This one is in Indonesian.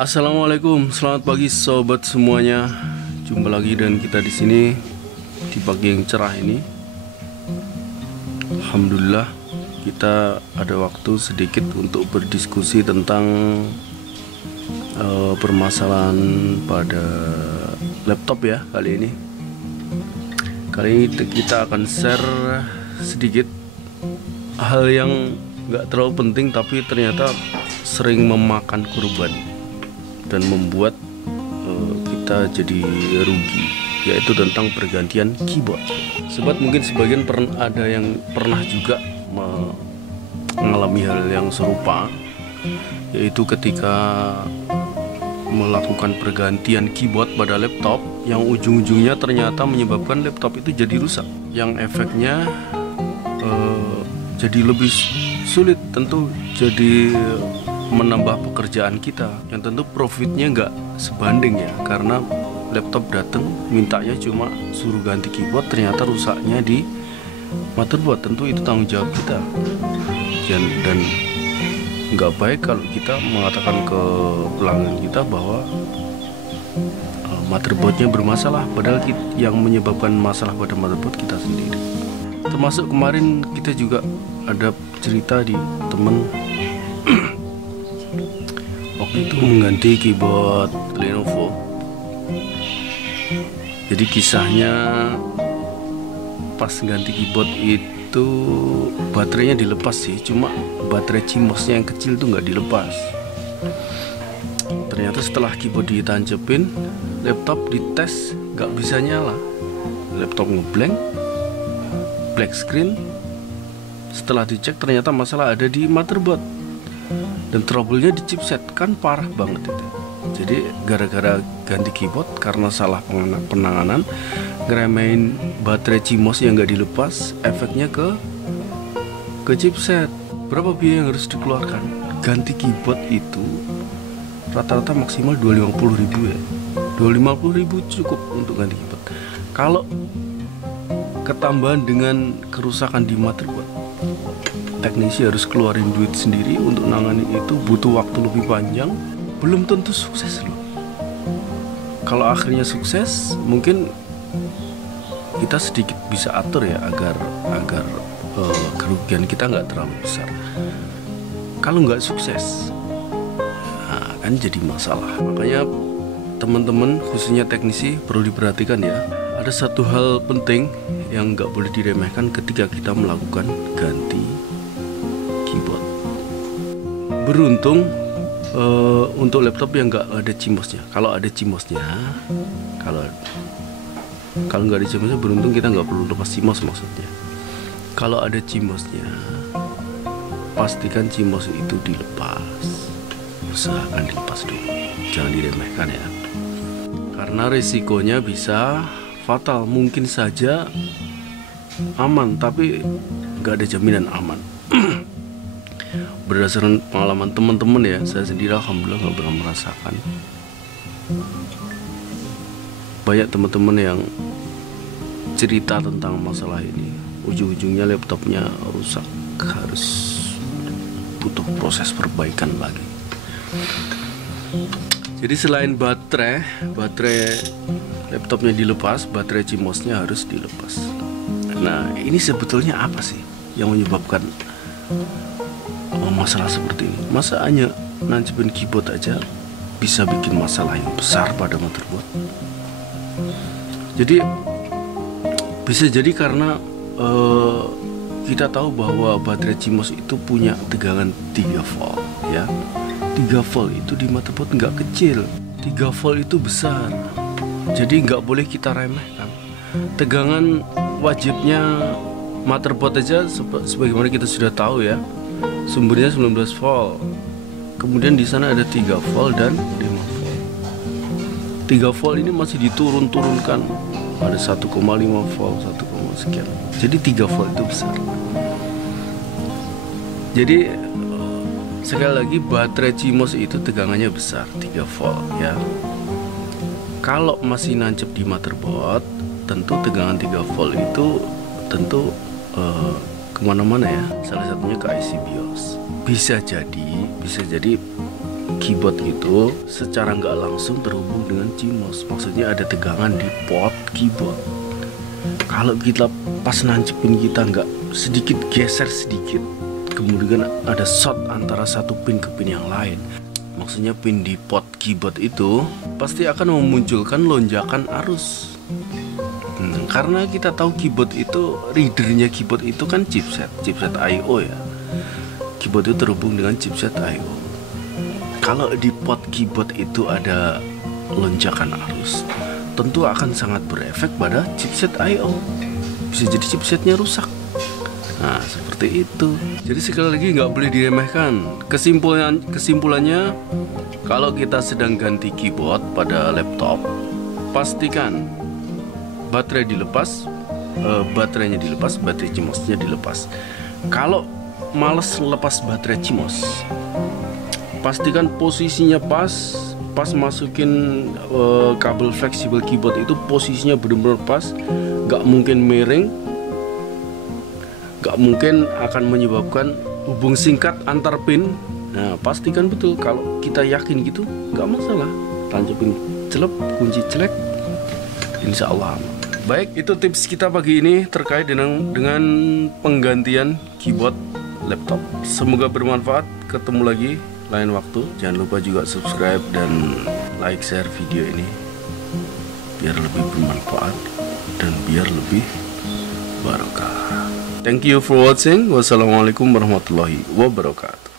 Assalamualaikum, selamat pagi sobat semuanya. Jumpa lagi dengan kita di sini di pagi yang cerah ini. Alhamdulillah kita ada waktu sedikit untuk berdiskusi tentang permasalahan pada laptop ya kali ini. Kali ini kita akan share sedikit hal yang gak terlalu penting tapi ternyata sering memakan korban dan membuat kita jadi rugi, yaitu tentang pergantian keyboard. Sobat, mungkin sebagian ada yang pernah juga mengalami hal yang serupa, yaitu ketika melakukan pergantian keyboard pada laptop yang ujung-ujungnya ternyata menyebabkan laptop itu jadi rusak, yang efeknya jadi lebih sulit, tentu jadi menambah pekerjaan kita, yang tentu profitnya nggak sebanding ya, karena laptop datang mintanya cuma suruh ganti keyboard, ternyata rusaknya di motherboard. Tentu itu tanggung jawab kita, dan nggak baik kalau kita mengatakan ke pelanggan kita bahwa motherboardnya bermasalah, padahal yang menyebabkan masalah pada motherboard kita sendiri. Termasuk kemarin kita juga ada cerita di temen waktu itu mengganti keyboard Lenovo. Jadi kisahnya pas ganti keyboard itu baterainya dilepas sih, cuma baterai CMOS-nya yang kecil tuh nggak dilepas. Ternyata setelah keyboard ditancepin, laptop dites nggak bisa nyala, laptop ngeblank, black screen. Setelah dicek ternyata masalah ada di motherboard, dan trouble-nya di chipset. Kan parah banget itu. Jadi gara-gara ganti keyboard karena salah penanganan, ngeremehin baterai CMOS yang gak dilepas, efeknya ke chipset. Berapa biaya yang harus dikeluarkan? Ganti keyboard itu rata-rata maksimal 250.000 ya. 250.000 cukup untuk ganti keyboard. Kalau ketambahan dengan kerusakan di motherboard, teknisi harus keluarin duit sendiri untuk nanganin itu, butuh waktu lebih panjang, belum tentu sukses loh. Kalau akhirnya sukses, mungkin kita sedikit bisa atur ya agar kerugian kita nggak terlalu besar. Kalau nggak sukses, nah, kan jadi masalah. Makanya teman-teman, khususnya teknisi, perlu diperhatikan ya. Ada satu hal penting yang nggak boleh diremehkan ketika kita melakukan ganti keyboard. Beruntung untuk laptop yang nggak ada CMOS-nya. Kalau ada CMOS-nya, kalau nggak ada CMOS-nya, beruntung kita nggak perlu lepas CMOS maksudnya. Kalau ada CMOS-nya, pastikan CMOS itu dilepas. Usahakan dilepas dulu, jangan diremehkan ya. Karena risikonya bisa fatal. Mungkin saja aman, tapi nggak ada jaminan aman. Berdasarkan pengalaman teman-teman ya, saya sendiri alhamdulillah nggak pernah merasakan. Banyak teman-teman yang cerita tentang masalah ini, ujung-ujungnya laptopnya rusak, harus butuh proses perbaikan lagi. Jadi selain baterai laptopnya dilepas, baterai CMOS-nya harus dilepas. Nah, ini sebetulnya apa sih yang menyebabkan masalah seperti ini? Masa hanya nancepin keyboard aja bisa bikin masalah yang besar pada motherboard? Jadi bisa jadi karena kita tahu bahwa baterai CMOS itu punya tegangan 3 volt ya. 3 volt itu di motherboard nggak kecil, 3 volt itu besar. Jadi nggak boleh kita remehkan. Tegangan wajibnya motherboard aja sebagaimana kita sudah tahu ya, sumbernya 19 volt. Kemudian di sana ada 3 volt dan 5 volt. 3 volt ini masih diturunkan. Ada 1,5 volt, 1, sekian. Jadi 3 volt itu besar. Jadi sekali lagi, baterai CMOS itu tegangannya besar, 3 volt ya. Kalau masih nancep di motherboard, tentu tegangan 3 volt itu tentu kemana-mana ya. Salah satunya ke IC BIOS. Bisa jadi keyboard itu secara nggak langsung terhubung dengan CMOS. Maksudnya ada tegangan di port keyboard. Kalau kita pas nancepin kita nggak sedikit geser sedikit, kemudian ada short antara satu pin ke pin yang lain, maksudnya pin di port keyboard itu pasti akan memunculkan lonjakan arus. Karena kita tahu keyboard itu, readernya keyboard itu kan chipset I/O ya. Keyboard itu terhubung dengan chipset I/O. Kalau di port keyboard itu ada lonjakan arus, tentu akan sangat berefek pada chipset I/O. Bisa jadi chipsetnya rusak. Nah, seperti itu. Jadi sekali lagi nggak boleh diremehkan. Kesimpulannya, kalau kita sedang ganti keyboard pada laptop, pastikan baterai dilepas, baterainya dilepas, baterai CMOS-nya dilepas. Kalau males lepas baterai CMOS, pastikan posisinya pas masukin kabel fleksibel keyboard itu posisinya benar-benar pas, nggak mungkin miring, nggak mungkin akan menyebabkan hubung singkat antar pin. Nah, pastikan betul. Kalau kita yakin gitu, nggak masalah, tancapin celep, kunci celek, insya Allah. Baik, itu tips kita pagi ini terkait dengan penggantian keyboard laptop. Semoga bermanfaat. Ketemu lagi lain waktu. Jangan lupa juga subscribe dan like, share video ini biar lebih bermanfaat dan biar lebih barokah. Thank you for watching. Wassalamualaikum warahmatullahi wabarakatuh.